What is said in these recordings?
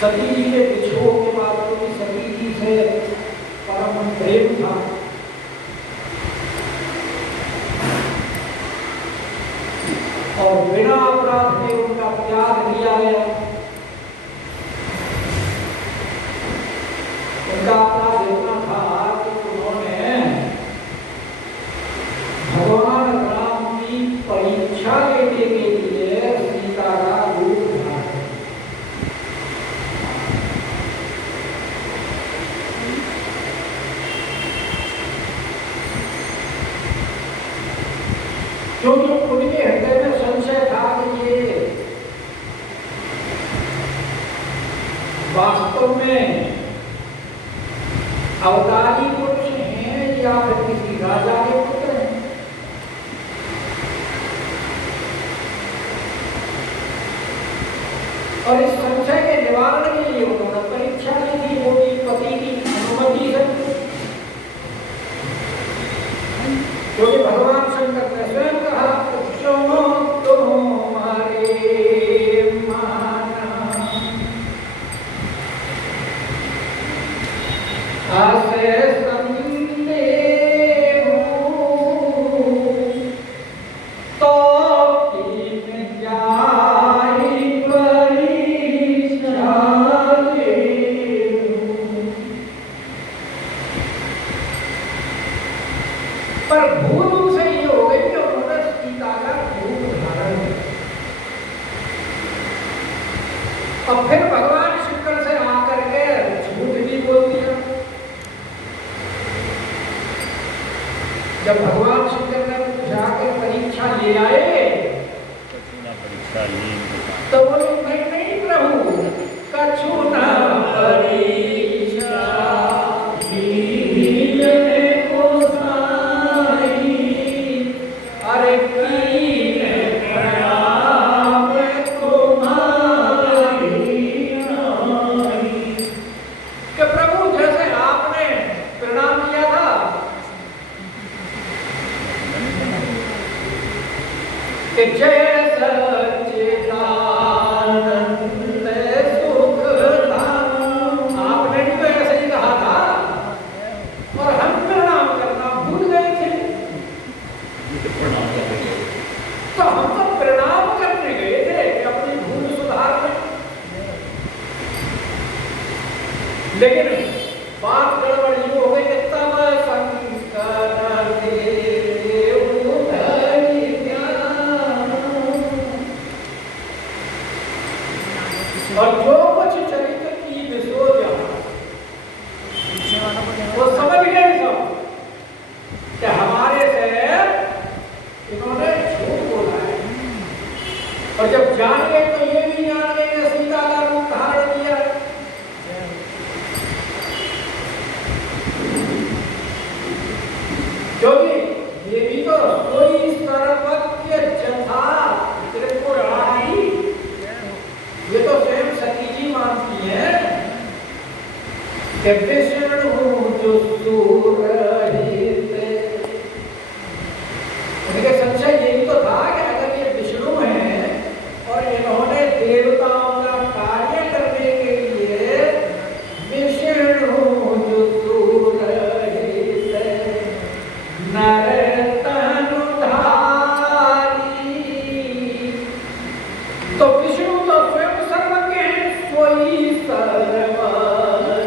सती जी के विछोह के बाद क्योंकि सती जी से परम प्रेम था, और बिना अपराध के उनका त्याग किया गया। उनका अपराध इतना था कि उन्होंने भगवान राम की परीक्षा लेने के लिए सीता का रूप धारण, क्योंकि उनके हृदय में संशय था कि ये वास्तव में अवतारी पुरुष हैं या फिर किसी राजा के पुत्र हैं। और इस संशय के निवारण के लिए उन्होंने परीक्षा ली थी, वो भी पति की अनुमति से, क्योंकि भगवान शंकर ने स्वयं कहा पुरुषों तुम्हारे माना आसे संदेह तो तीन जाई परीक्षा पर भूल से ये हो गई कि उन्होंने सीता का रूप धारण किया। अब फिर भगवान शंकर से आकर के झूठ भी बोल जब भगवान शंकर ने पूछा कि परीक्षा ले आए, तो बोले नहीं प्रभु, कछु न परीक्षा लीने को साई, अरे कीने प्रणाम तुम्हारी नाई। कि प्रभु जैसे आपने प्रणाम किया था, कि जय लेकिन बात गड़बड़ यूं हो गई कि तब शंकर देव धरि ध्यान, और जो कुछ चरित्र की विसोजा वो समझ गए सब कि हमारे से इन्होंने झूठ बोला है, और जब जान गए तो ये भी जान गए कि सीता का रूप धारण किया। क्योंकि ये भी तो कोई सर्वज्ञ जथा त्रिपुरारी, ये तो स्वयं सती जी मानती है कि विष्णु जो सुरहित, उनके संशय यही तो था कि अगर ये विष्णु हैं और इन्होंने देवताओं का कार्य करने के लिए विष्णु जो नर तनुधारी, तो विष्णु तो स्वयं सर्वज्ञ हैं, सोई सर्वज्ञ।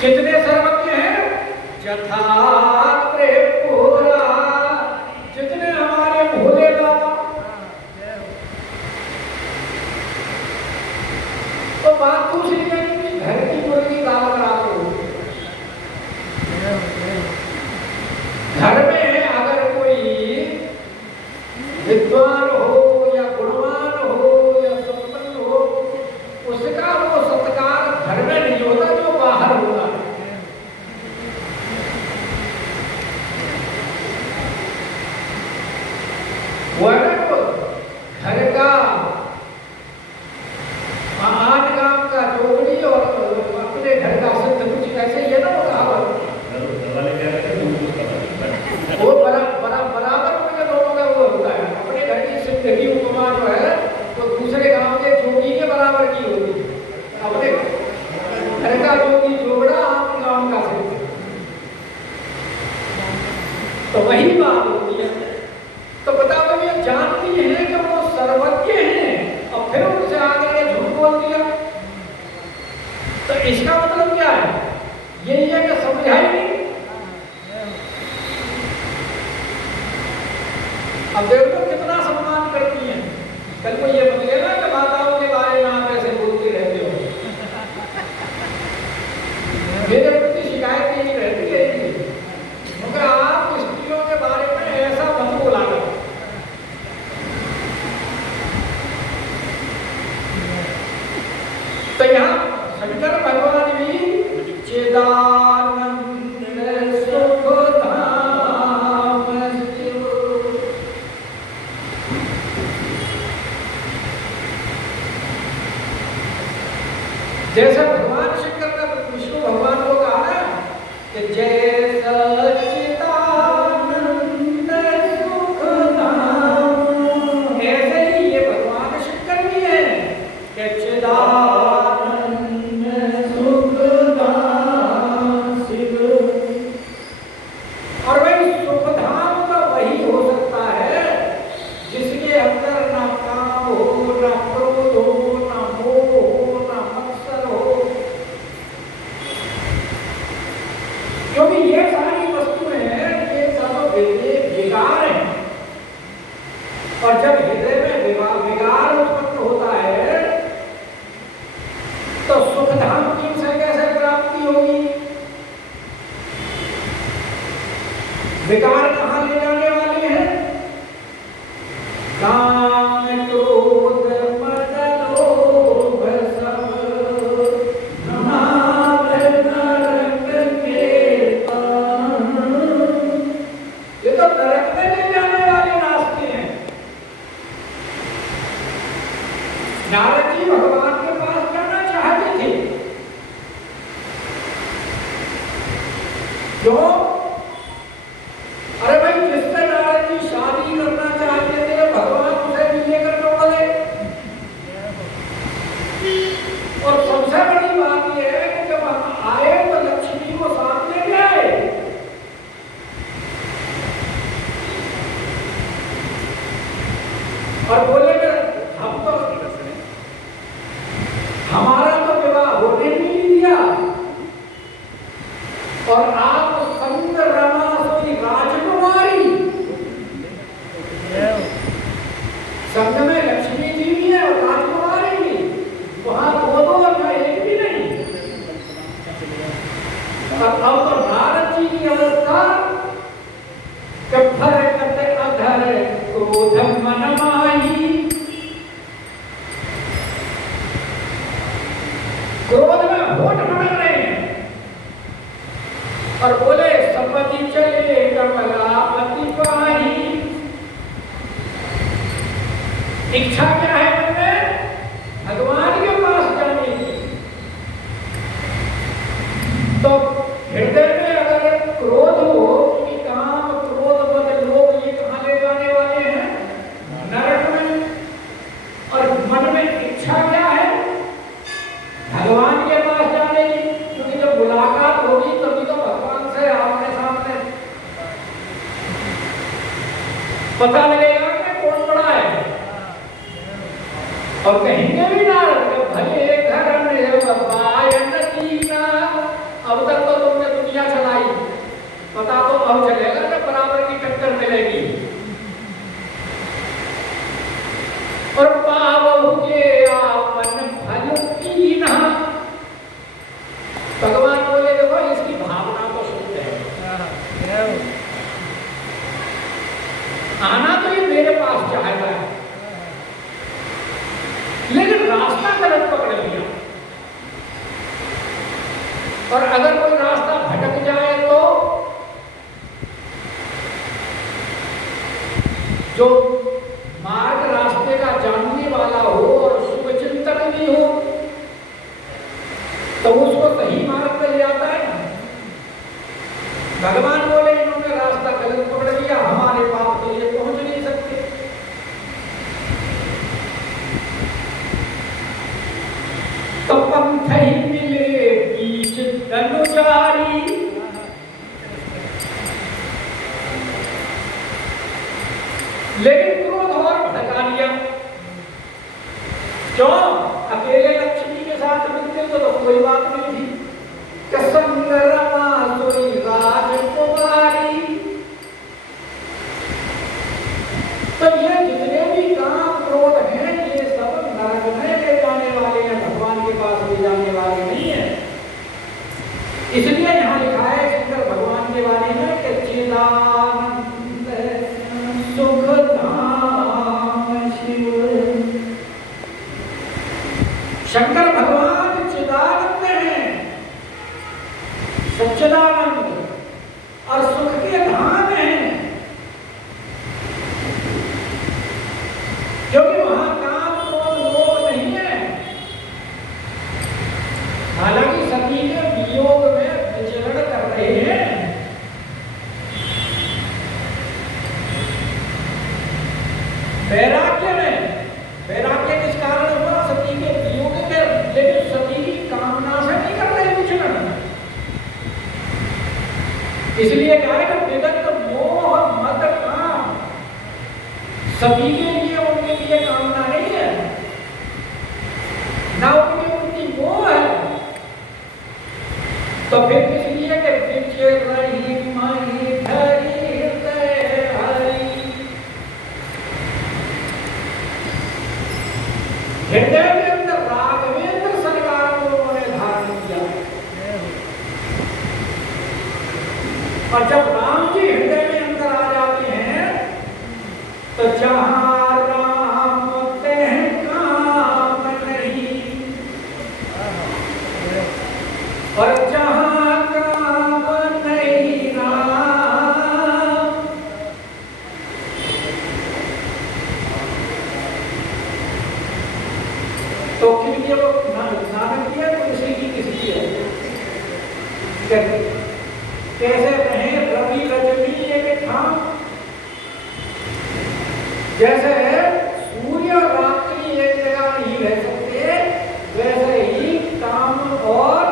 कितने सर्वज्ञ हैं? जथा त्रिपुरा, जितने हमारे भोले बाबा। तो बात दूसरी नहीं, घर की मुर्गी दाल कराते हो। घर में अगर कोई विद्वान हो या गुणवान हो या संपन्न हो, उसका वो सत्कार घर में नहीं होता जो बाहर होता है। वो घर का आन गांव का चोरी और अपने घर का सिद्ध कुछ ऐसे ये ना होगा, वो बराबर में दोनों का वो होता है। अपने घर की सिद्ध की उपमा जो है वो दूसरे गांव के जोगी के बराबर की होती है। अपने घर का जोगी जोगड़ा, आम गांव का सिद्ध, तो वही बात होती है। तो बताओ ये जानती है कि वो सर्वज्ञ हैं और फिर उनसे आगे झूठ बोल दिया, तो इसका मतलब क्या है? यही है कि समझा ही नहीं। अब देखो कितना सम्मान करती हैं। कल को ये मत लेना कि माताओं के बारे में आप ऐसे बोलते रहते हो। मेरे प्रति शिकायत यही रहती है मगर आप स्त्रियों के बारे में ऐसा मत बोला करो। तो यहाँ शंकर भगवान भी चिदानंद जैसे भगवान शंकर ने विष्णु भगवान को कहा ना कि जय सच्चिदानंद सुखधाम, ऐसे ही ये भगवान शंकर भी है कि चिदानंद सुखधाम शिव। और वही सुखधाम तो वही हो सकता है जिसके अंदर ना काम हो, ना क्रोध हो, ना मोह हो, क्योंकि ये विकार कहाँ ले जाने वाले हैं? काम क्रोध मद लोभ सब हमारे नरक के तान। ये तो नरक में ले जाने वाले रास्ते हैं। नारद जी भगवान के पास जाना चाहते थे, क्यों? अरे भाई, जिससे नारद जी शादी करना चाहते थे भगवान उसे भी लेकर दौड़ गए। और सबसे बड़ी बात यह है कि जब हम आए तो लक्ष्मी को साथ ले गए। और बोले हम तो, हमारा तो विवाह होने नहीं दिया, और आप संग रमा सोई राजकुमारी, संग में लक्ष्मी जी भी है और राजकुमारी भी, वहां दो और मैं एक भी नहीं। और अब तो नारद जी की अवस्था कफर करते अधर क्रोध मन माही, क्रोध में होठ पकड़ रहे हैं और बोले संपत्ति चले कमला पति पाही। इच्छा क्या है मन में? भगवान के पास जाने की। तो हृदय में अगर क्रोध हो कि काम क्रोध मद लोभ ये कहाँ ले जाने वाले हैं? नरक में। और मन में इच्छा क्या है? भगवान के पास जाने की, क्योंकि जब मुलाकात होगी तभी तो भगवान से आमने सामने पता लगेगा कि कौन बड़ा है। और कहेंगे भी नारद के भले घर में बायन दीना, अब तक तो तुमने दुनिया चलाई, पता तो अब चलेगा जब बराबर की टक्कर मिलेगी। और पावोगे आपन फल कीना। भगवान बोले देखो इसकी भावना को सुनते हैं, आना तो ये मेरे पास चाहता है, लेकिन रास्ता गलत पकड़ लिया। और अगर कोई रास्ता भटक जाए तो जो मार्ग रास्ते का जानने वाला हो और शुभ चिंतक भी हो तो उसको सही मार्ग पे ले आता है। भगवान बोले इन्होंने रास्ता गलत पकड़ लिया, हमारे पास तो ये पहुंच नहीं सकते। तो पंथ ही मिले बीच अनुजारी, लेकिन क्रोध और भड़का लिया। क्यों? अकेले लक्ष्मी के साथ मिलते तो कोई बात नहीं थी। संग रमा सोई राजकुमारी, तो ये जितने भी काम क्रोध हैं ये सब नरक में ले जाने वाले हैं, भगवान के पास ले जाने वाले नहीं है। इसलिए यहाँ लिखा है शंकर भगवान के बारे में कि चिदानंद सुख धाम शिव। शंकर भगवान चिदानंद हैं, सच्चिदानंद और सुख के धाम हैं, क्योंकि वहां काम क्रोध लोभ नहीं है। हालांकि सभी के वियोग में विचरण कर रहे हैं, वैराग्य में। वैराग्य किस कारण हुआ? सती के वियोग में, लेकिन सती की कामना से नहीं कर रहे विचरण। इसलिए कहा है कि विगत मोह मत काम, सभी के लिए उनके लिए कामना नहीं है, ना उनकी उनकी मोह है। तो फिर किस लिए कि विचर रही मही धरी हृदय हरि, हृदय के अंदर राघवेंद्र सरकार को उन्होंने धारण किया। और जब राम जी हृदय में कैसे रहे रवि रजनी एक ठाम, जैसे सूर्य और रात्रि एक जगह नहीं रह सकते, वैसे ही काम और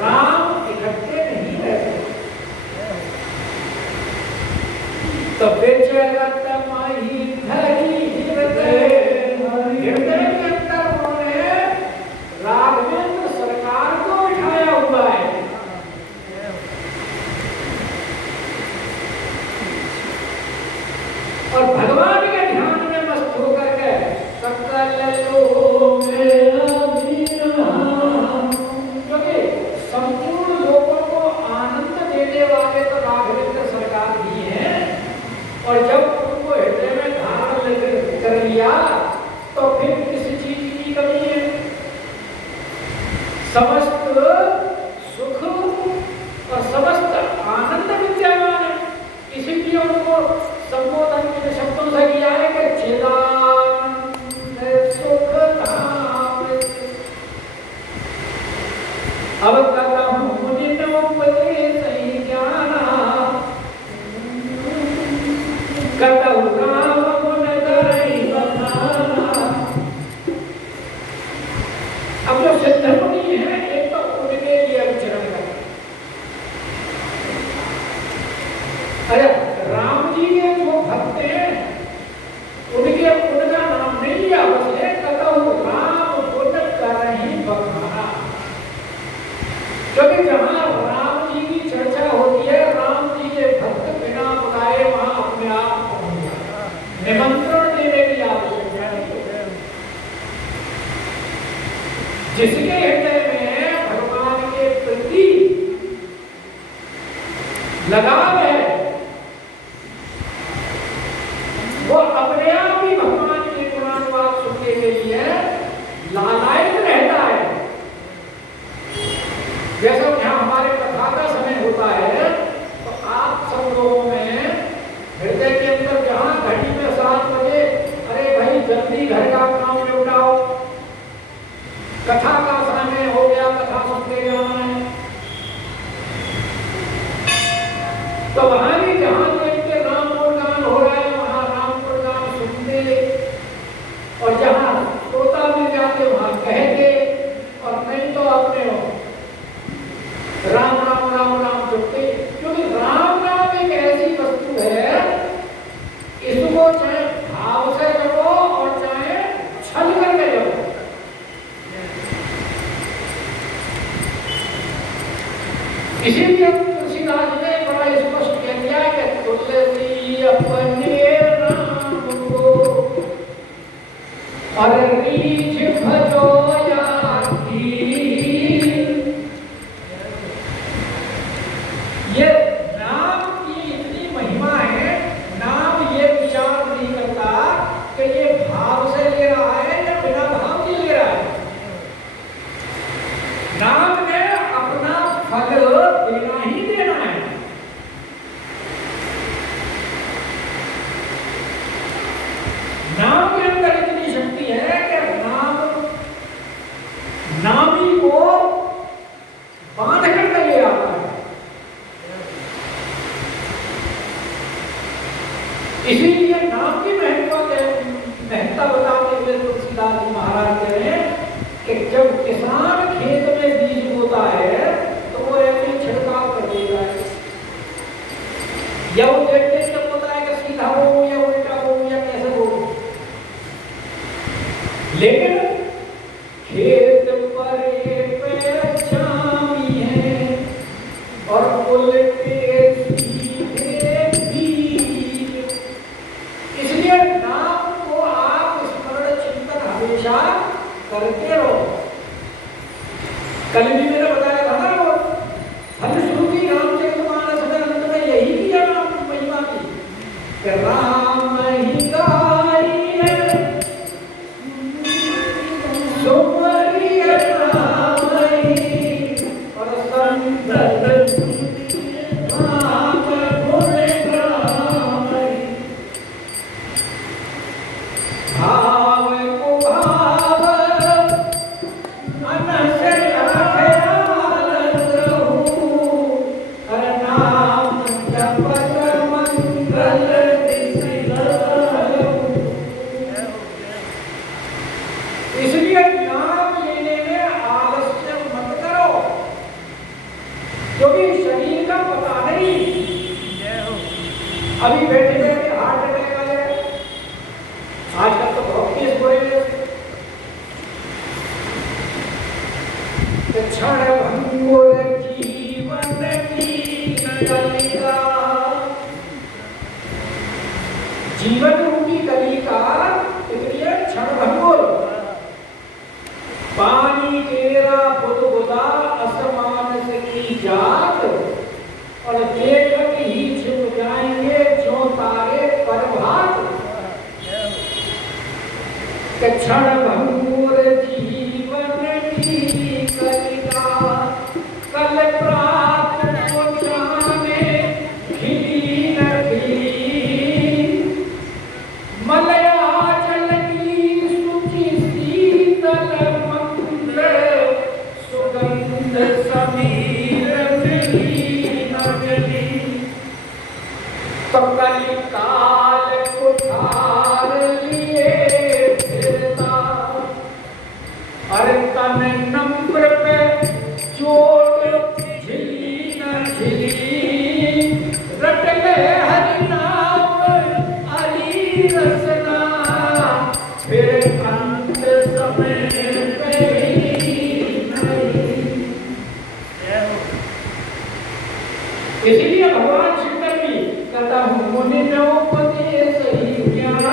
राम इकट्ठे नहीं रह सकते। तो जगत माही धरी हृदय के अंदर उन्होंने राघवेंद्र सरकार को बिठाया हुआ है। और भगवान के ध्यान में मस्त होकर के क्योंकि संपूर्ण लोगों को आनंद देने वाले तो राघवेंद्र सरकार ही हैं। और जब उनको हृदय में धारण कर लिया तो फिर किसी चीज की कमी है? समस्त सुख और समस्त आनंद विद्यमान है। इसीलिए उनको संबोधन के शब्दों से किया है कि चिदानंद सुख धाम। अब कहता हूँ मुझे उपदेश ज्ञान कहता हूँ राम गुण करई बखाना। अब जो सिद्धमुनि है एक तो उनके लिए विचरण करते। अरे राम जी के जो भक्त हैं उनके उनका नाम नहीं लिया, बस एक कहता हूँ राम गुण करई बखाना। क्योंकि जहाँ राम जी की चर्चा होती है, राम जी के भक्त बिना बुलाए वहाँ अपने आप पहुँच जाते। निमंत्रण देने की आवश्यकता नहीं है। जिसके हृदय में भगवान के प्रति लगाव है वो अपने आप ही भगवान के गुणानुवाद सुनने के लिए लालायित रहता है। जैसे यहाँ हमारे कथा का समय होता है तो आप सब लोगों में हृदय के अंदर जहाँ घड़ी में 7 बजे अरे भाई जल्दी घर का काम निपटाओ, कथा का समय हो गया, कथा सुनते जाना है, तो वहां भी जहाँ देखते राम गुणगान हो रहा है वहां राम गुणगान सुनते, और जहाँ तोता मिल जाते वहां कहते, और नहीं तो अपने राम राम राम राम जपते। क्योंकि राम नाम एक ऐसी वस्तु है, इसको चाहे भाव से जपो और चाहे छल करके जपो। इसीलिए तुलसीदास ने बड़ा स्पष्ट कह दिया कि तुलसी अपने राम को और रीझ भजो इसीलिए नाम की महत्ता बताते हुए तुलसीदास जी महाराज कह रहे हैं कि जब किसान खेत में बीज बोता है तो वो ऐसे ही छिड़काव कर देता है, या वो देखते जब होता है कि सीधा हो या उल्टा हो या कैसे हो, लेकिन खेत पर पैर छामी है और उल्टे करते रहो। कल भी मैंने बताया था ना वो फलश्रुति रामचरितमानस में अंत में यही किया राम महिमा की, राम ही गाई है सुमरी राम ही और संत भाव अभी बैठे बैठे हार्ट अटैक आ जाए, आजकल तो बहुत केस हो रहे हैं। क्षण भंगुर जीवन की कलिका, जीवन रूपी कलिका इसलिए क्षण भंगुर। पानी तेरा बुदबुदा असमान से की जात, और देखत ही छिप जाएंगे जो तारे प्रभात। क्षण भंगुर जीवन की कलिका, कल प्रात को जाने खिली न खिली। मलयाचल की शुचि शीतल मंद, सुगंध समीर मिली न मिली। तो कलिकाल कुठार लिए फिरता, अरे तन नम्र पे चोट झिली न झिली। रट ले हरि नाम हरि रसना, फिर अंत समय पे ही नहीं। इसीलिए भगवान शंकर भी कहता हूँ मुनि नौपदेश ही ज्ञान।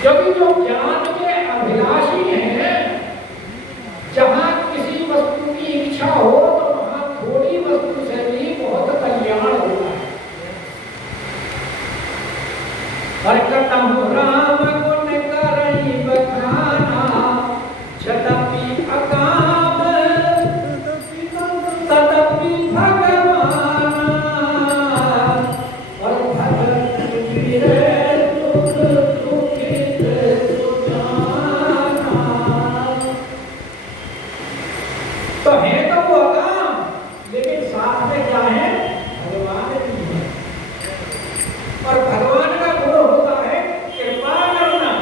क्योंकि जो ज्ञान के अभिलाषी हैं, जहाँ किसी वस्तु की इच्छा हो तो वहाँ थोड़ी वस्तु से भी बहुत कल्याण होता है। करता हूँ राम गुण करई बखाना, यद्यपि अकाम तदपि भगवान। और भगत वीर दुख दुखित सुजाना। तो है तो वो अकाम, लेकिन साथ में क्या है? भगवान भी है। और भगवान का गुण होता है कृपा करना।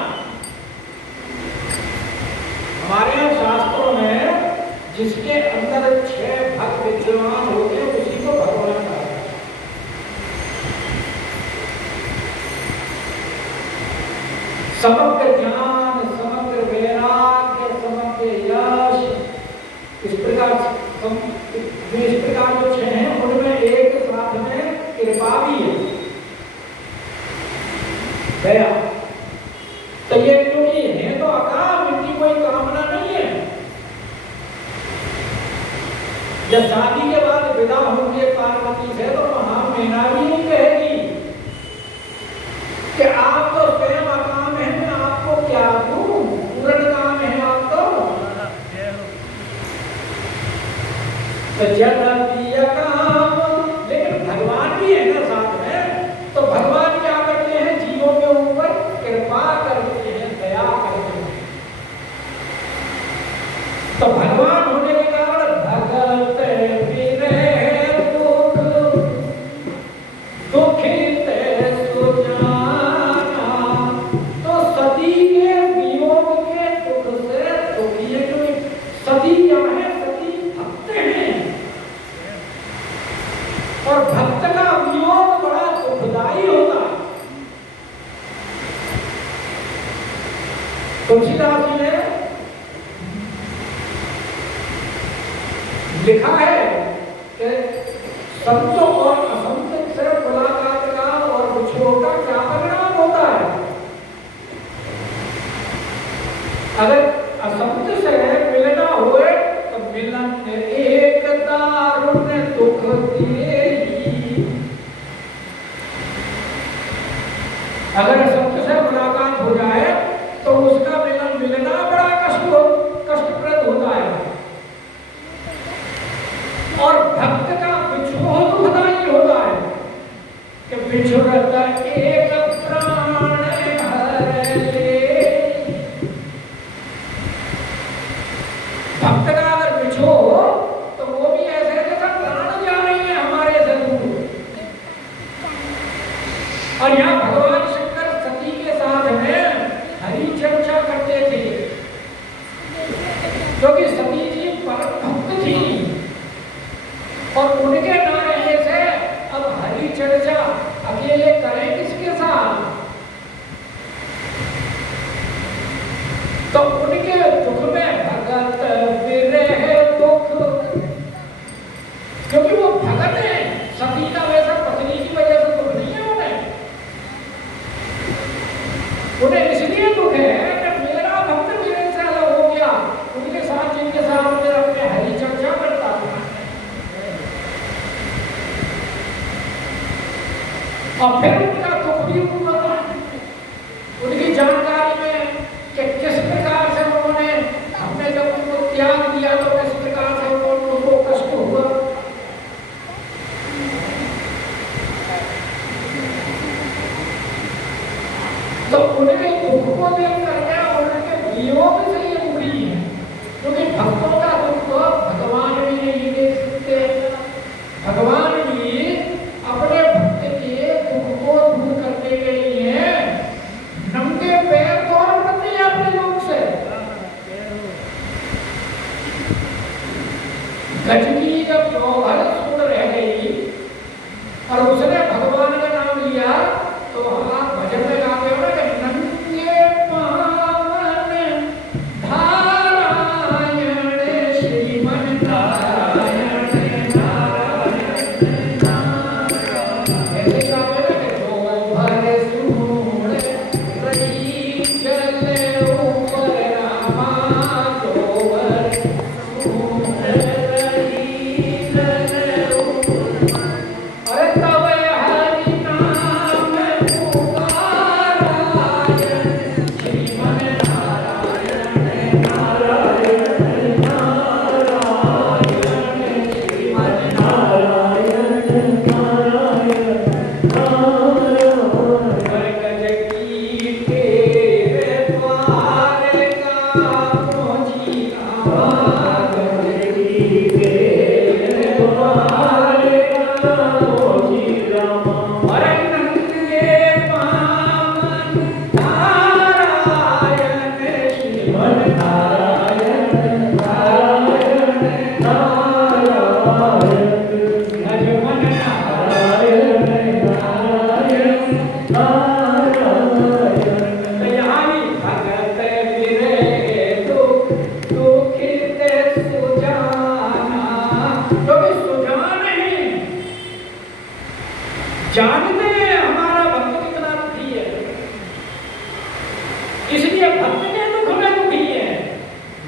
हमारे यहाँ शास्त्रों में जिसके अंदर 6 भक्त विद्यमान होते हैं उसी को भगवान कहा है। समग्र ज्ञान, समग्र वैराग्य, समग्र यश, इस प्रकार जो 6 हैं उनमें एक साथ में कृपा भी है, दया। तो ये क्योंकि है तो अकाम, इनकी कोई कामना नहीं है। जब शादी के बाद विदा होंगे पार्वती से तो वहां मैना भी नहीं कहेगी कि आप तो स्वयं अकाम है, मैं आपको क्या दूं, पूर्ण काम है आप तो। यद्यपि अकाम, लेकिन भगवान भी है ना साथ में। तो भगवान क्या करते हैं? जीवों के ऊपर कृपा करते हैं, दया करते हैं। तो भगवान होने के कारण भगत वीरे दुख दुखित सुजाना। तो सती के वियोग के दुख से दुखी है। क्योंकि सती क्या है? सती भक्त हैं, और भक्त का वियोग बड़ा दुखदाई होता है। तुलसीदास जी ने लिखा है कि संतों और असंत से मुलाकात का और विछोह का क्या परिणाम होता है। अगर असंत से मिलना हुए तो मिलन एक दारुण दुख देगी। अगर असंत से मुलाकात हो जाए तो उसका मिलना बड़ा कष्टप्रद होता है। और भक्त का विछोह दुखदायी होता है कि बिछुड़ता एक प्राण हर ले। भक्त का अगर विछोह हो तो वो भी ऐसे जैसा प्राण जा रही है हमारे से दूर। और यहाँ भगवान शंकर सती के साथ में हरि चर्चा करते थे, क्योंकि सती जी परम भक्त थी। और उनके ना रहने से अब हरी चर्चा अकेले करें किसके साथ? तो उनके दुख में भगत विरह दुख, क्योंकि वो भगत है, सती का वैसा पत्नी की वजह से दुख नहीं है उन्हें इसलिए दुख है कि मेरा भक्त मेरे से अलग हो गया, उनके साथ जिनके साथ में अपने हरी चर्चा करता था। और फिर उनका दुख भी हुआ उनकी जानकारी में कि किस प्रकार से उन्होंने, हमने जब उनको त्याग दिया तो किस प्रकार से उनको कष्ट हुआ। तो उनके दुख को देख करके उनके वियोग से ये दुखी है, क्योंकि भक्तों का दुख तो भगवान भी नहीं देख सकते। भगवान भी अपने भक्त के दुख को दूर करने के लिए नंगे पैर तोड़ पड़ते हैं अपने लोग से। गजनी जब नौभर सुन रह गई और उसने भगवान का नाम लिया, तो आप भजन में गाते हो ना कि नंगे पावन धारायण श्रीमन नारायण नारायण नारायण, ऐसे गाते ना कि नौभर सुन रही जल ऊपर रामा, नौभर सुन रही जल ऊपर, अरे तब हरि नाम पुकारायण श्रीमन नारायण नारायण नारायण श्रीमन नारायण नारायण नारायण, गज की तेरे द्वार का पहुँची आवाज़, गज की तेरे द्वार का पहुँची रामा, अरे नंगे पावन नारायण श्रीमन नारायण नारायण नारायण, भजमन नारायण नारायण नारायण। तो यहाँ भी भगत विरह दुख दुखित सुजाना, क्योंकि सुजान है, जानते हैं हमारा भक्त कितना दुखी है, इसलिए भक्त के दुख में दुखी है,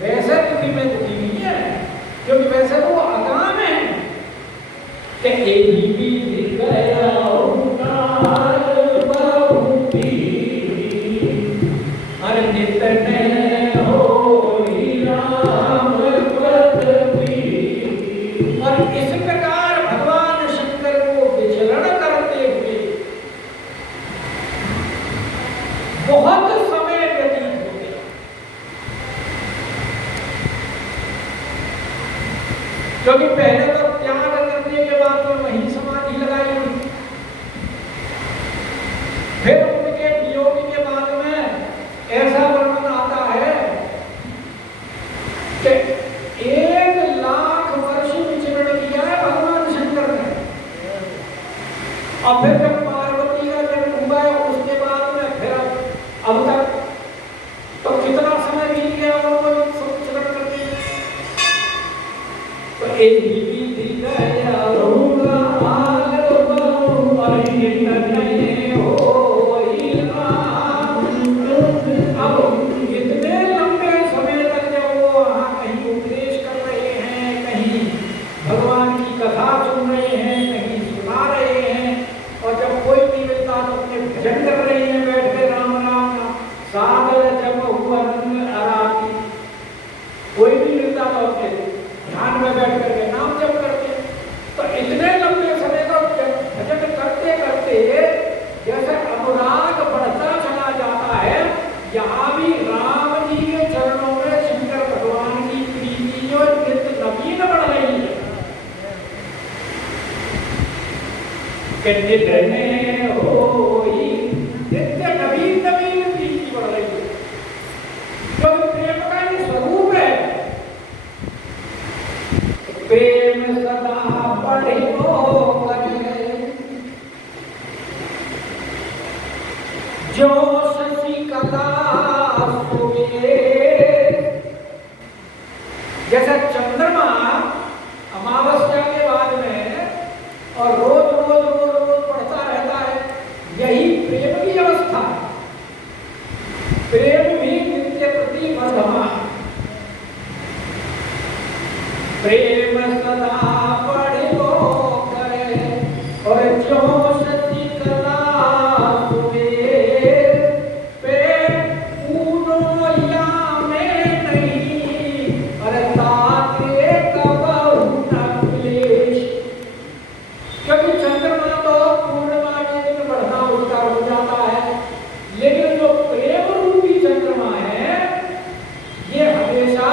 वैसे दुखी में दुखी नहीं है, क्योंकि वैसे वो अकाम है कि एही विधि गया उतार बहुती, हर नित ने होई राम पदवी। और इस प्रकार भगवान शंकर को विचरण करते हुए बहुत समय व्यतीत हो गया, क्योंकि पहले तो त्याग करने के बाद तो वहीं समाधि लगाई हुई, फिर उनके वियोग के बाद में ऐसा वर्णन आता है कि 1,00,000 वर्ष विचरण किया है भगवान शंकर ने, और फिर जब पार्वती का जन्म हुआ है उसके बाद में फिर अब तक तो कितना समय बीत गया उनको विचरण करते हैं। तो एक विधि गया होगा आल बहु नहीं होई राम। अब इतने लंबे समय तक जब वो वहाँ कहीं उपदेश कर रहे हैं, कहीं भगवान की कथा सुन रहे हैं, कहीं सुना रहे हैं, और जब कोई नहीं मिलता तो अपने भजन कर रहे हैं बैठ के राम राम का सागर जब हुआ आराती, कोई नहीं मिलता तो अपने ध्यान में बैठ करके नाम जप करते। तो इतने लंबे समय तक भजन करते करते जैसे अनुराग बढ़ता चला जाता है, यहाँ भी राम जी के चरणों में शंकर भगवान की प्रीति जो नित्य नवीन बढ़ रही है, कि नित्य होई नित्य नवीन नवीन प्रीति बढ़ रही है, जो प्रेम का ही स्वरूप है। प्रेम सदा बढ़ जैसे चंद्रमा अमावस्या के बाद में और रोज रोज रोज रोज बढ़ता रहता है, यही प्रेम की अवस्था है। प्रेम भी नित्य प्रति वर्धमान, प्रेम सदा बढ़ो करे और जो सती कला सुबेर प्रेम पूनो या में नहीं और ताके कबहू न क्लेश। क्योंकि चंद्रमा तो पूर्णिमा के दिन बढ़ना उसका हो जाता है, लेकिन जो प्रेम रूपी चंद्रमा है ये हमेशा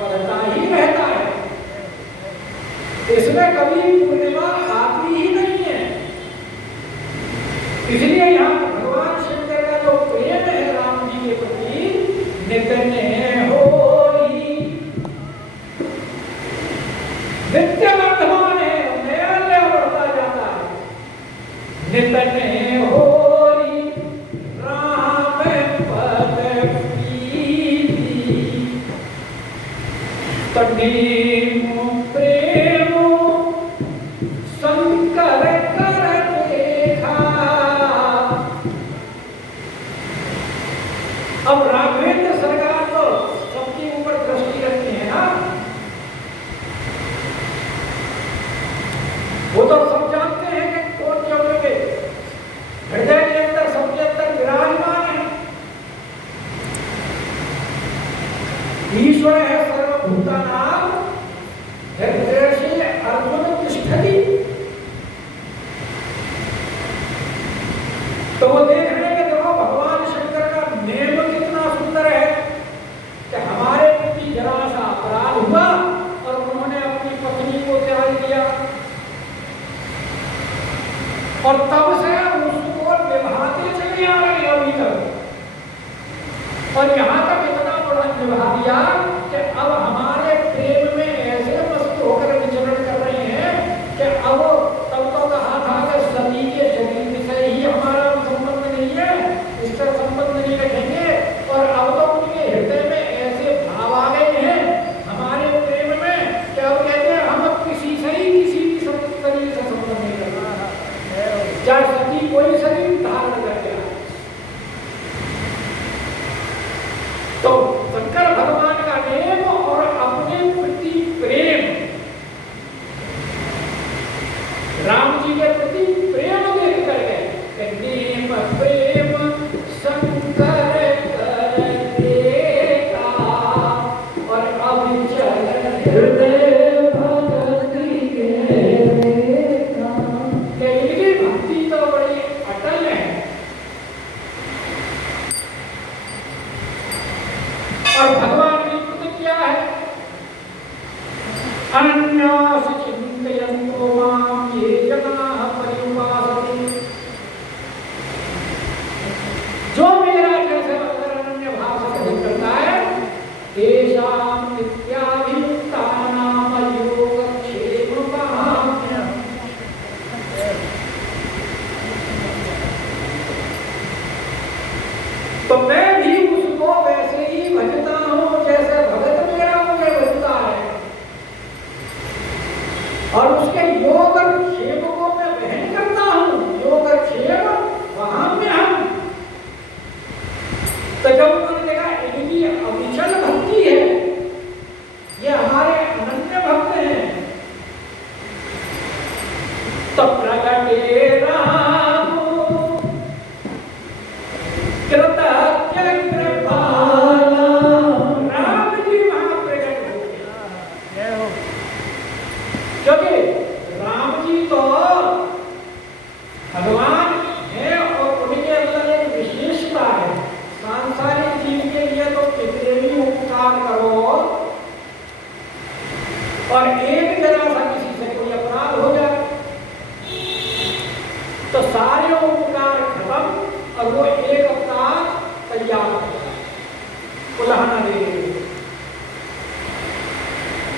बढ़ता ही रहता है, इसमें कभी पूर्णिमा आती ही नहीं है। इसलिए यहाँ भगवान शंकर का जो प्रेम है राम जी के प्रति नित्य होली नित्य वर्धमान है, नया बढ़ता जाता है। नित्य होली राम पद प्रीति तन्नेमु प्रेमो शंकर कर देखा। अब राघवेंद्र सरकार तो सबके ऊपर दृष्टि रखती है ना, वो तो सब जानते हैं कि कौन चौके के हृदय के अंदर सबके अंदर विराजमान है। ईश्वर है सर्वभूतानां हृदयेषु अर्जुन तिष्ठति। तो वो देख रहे हैं कि देखो भगवान शंकर का नेम कितना सुंदर है कि हमारे प्रति जरा सा अपराध हुआ और उन्होंने अपनी पत्नी को त्याग दिया और तब से उसको निभाते चले आ रहे हैं अभी तक, और यहाँ तक इतना बड़ा निभा दिया कि अब हमारे प्रेम में ऐसे मस्त होकर विचरण कर रहे हैं कि अब तब तो कहा था कि सती के शरीर से ही हमारा संबंध नहीं है, इससे संबंध नहीं रखेंगे, और अब तो उनके हृदय में ऐसे भाव आ गए हैं हमारे प्रेम में कि अब कहते हैं हम अब किसी से ही किसी भी शरीर से संबंध नहीं रखना, चाहे सती कोई शरीर धारण कर गया। तो शंकर भगवान का नेम और अपने प्रति प्रेम, राम जी के प्रति प्रेम देख करके नेम प्रेम शंकर कर देखा और अविचल हृदय भक्ति के देखा। इनकी भक्ति तो बड़ी अटल है, और भगवान की प्रतिज्ञा है अन्यास चिंतयन्तो मां ये जनाः पर्युपासते। जो मेरा जैसे अनन्य भाव से भजन करता है तेषां नित्याभियुक्तानां योगक्षेमकाम्यः। तो मैं भी उसको वैसे ही भजता हूं जैसे भगत मेरा मुझे भजता है, और उसके योग क्षेम को मैं वहन करता हूं, योग क्षेम वहां में हम। तो जब उन्होंने देखा इनकी अविचल भक्ति है, ये हमारे अनन्य भक्त हैं, तो प्रगटे राम कृतज्ञ कृपाला, राम जी वहां प्रकट हो गए। क्योंकि राम जी तो भगवान है और उनके अंदर एक विशेषता है, सांसारिक जीव के लिए तो कितने भी उपकार करो और एक जरा सा किसी से कोई अपराध हो जाए तो सारे उपकार खत्म और वो एक अवतार तैयार होता है उल्हाना दे।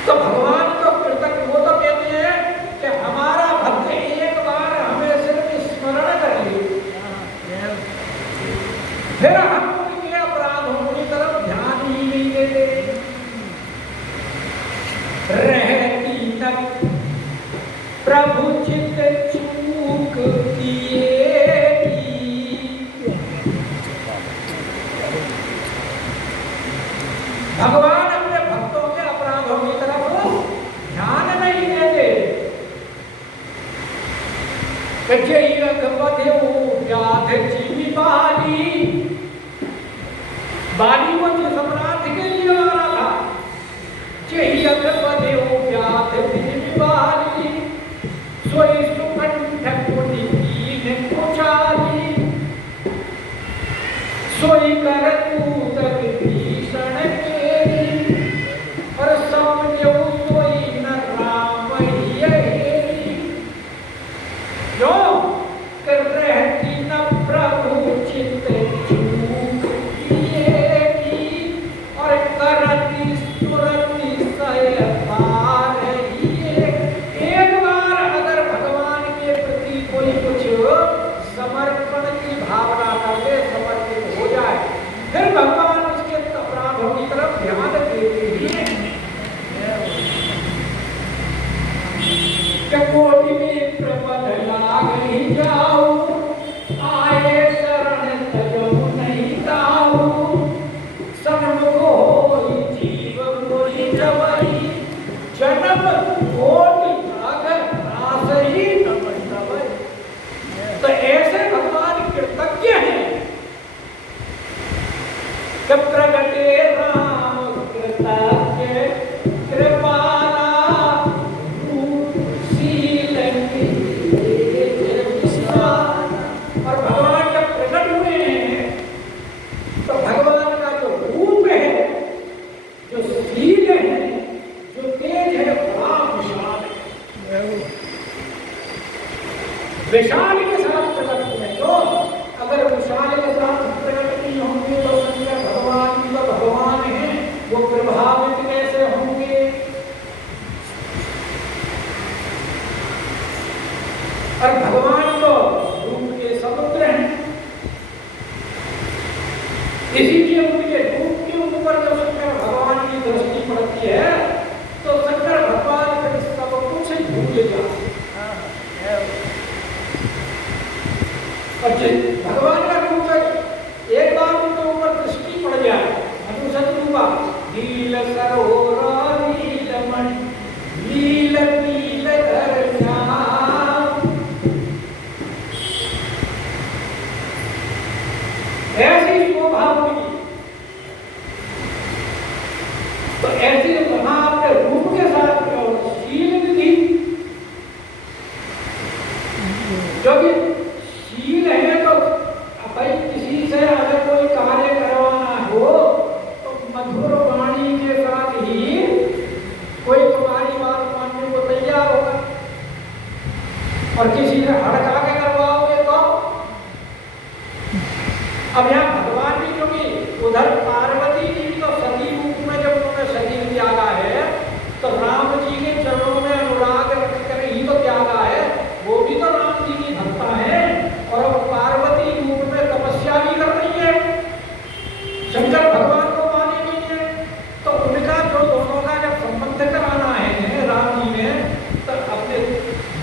तो भगवान तो कृतज्ञ, वो तो कहते हैं कि हमारा भक्त एक बार हमें सिर्फ स्मरण कर ले, फिर हम उनके अपराधों, उनकी भगवान अपने भक्तों के अपराधों की तरफ ध्यान नहीं देते। बाली को जिस अपराध के लिए मारा था, सोई सुकंठ कोटि कीन कुचाली, सोई करतूत विभीषण केरी, और समझो सोई न राम यही। जो कर रहती न प्रभु चित्त चूक किए की, और करती सुरति सय पार हिए। एक बार अगर भगवान के प्रति कोई कुछ समर्पण की भावना कर ले, समर्पित हो जाए, फिर भगवान उसके अपराधों की तरफ ध्यान देते ही हैं। कोटि में प्रबल लाग ही जाओ, आए शरण तजो नहीं ताऊ, सन्मुख होई जीव मोहि जवई, जन्म कोटि अगर नास ही तवई। तो ऐसे भगवान कृतज्ञ हैं कि प्रगटे राम कृतज्ञ कृपाला, और भगवान जब प्रकट हुए हैं तो भगवान का जो रूप है, जो शील है, जो तेज है, बड़ा विशाल है। विशाल के साथ प्रकट हुए। तो अगर विशाल के साथ प्रकट नहीं होंगे तो शंकर भगवान भी तो भगवान है, वो प्रभावित कैसे होंगे? और भगवान तो रूप के समुद्र हैं, इसीलिए उनके रूप के ऊपर जब शंकर भगवान की दृष्टि पड़ती है तो शंकर भगवान फिर सब कुछ भूल जाते। और भगवान का रूप एक बार उनके ऊपर दृष्टि पड़ जाए, शत्रुपा नील सरोवर नीलमणि नील नील ऐसी शोभा होगी। तो ऐसे वहां अपने रूप के साथ शील विधि, जो कि शील है, तो भाई किसी से अगर कोई कार्य करवाना हो तो मधुर वाणी के साथ ही कोई तुम्हारी बात मानने को तैयार होगा, और किसी से हड़का के करवाओगे तो। अब यहाँ भगवान भी, क्योंकि उधर पार्वती जी भी तो सती रूप में जब उन्होंने शरीर त्यागा है तो राम जी के चरणों में अनुराग रख कर ही तो त्यागा है, वो भी तो राम जी की भक्ता है, और अब पार्वती रूप में तपस्या भी कर रही है, शंकर भगवान को माने नहीं है। तो उनका जो दोनों का जब संबंध कराना है राम जी ने, तो अपने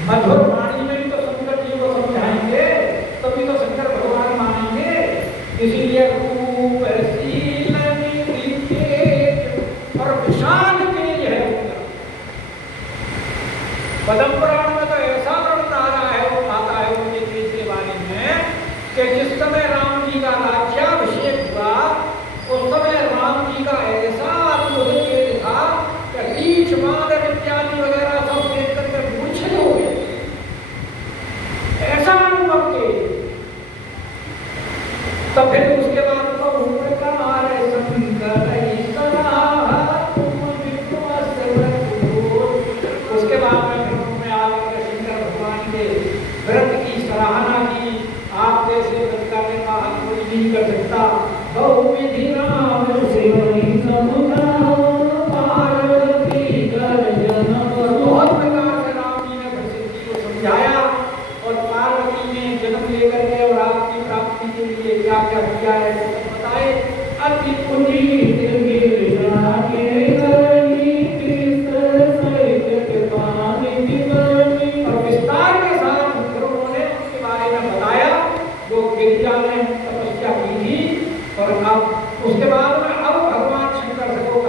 मधुर वाणी में भी तो शंकर जी को समझाएंगे, तभी तो शंकर भगवान मानेंगे। इसीलिए रूप शील और विशाल तेज है उनका। पद्म पुराण में तो ऐसा वर्णन आ रहा है, वो आता है उनके तेज के बारे में, कि जिस समय राम जी का राज्याभिषेक हुआ उस समय राम जी का ऐसा अद्भुत तेज था कि रीछ बादल इत्यादि वगैरह सब देख करके मूर्छित हो गए, ऐसा अनुभव तेज। तो फिर उसके बाद तो प्रकार शंकर उसके बाद में आकर शंकर भगवान के व्रत की सराहना की। आप जैसे व्रत करने का कोई नहीं कर सकता। बहुविधि नाम सेवनी समुद्रा पार्वती कर जन्म। बहुत प्रकार से राम जी ने प्रसिद्धि को समझाया, और पार्वती ने जन्म लेकर के और आपकी प्राप्ति के लिए क्या क्या किया है वो बताए। अति पुनीत गिरिजा के करनी कृष्ण सहित कृपानि विवरणी। और विस्तार के साथ उन्होंने उसके बारे में बताया। वो गिरिजा ने तपस्या की थी, और अब उसके बाद में अब भगवान शंकर से को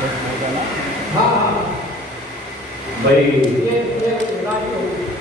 हाँ हाँ भाई ये राजी होगी।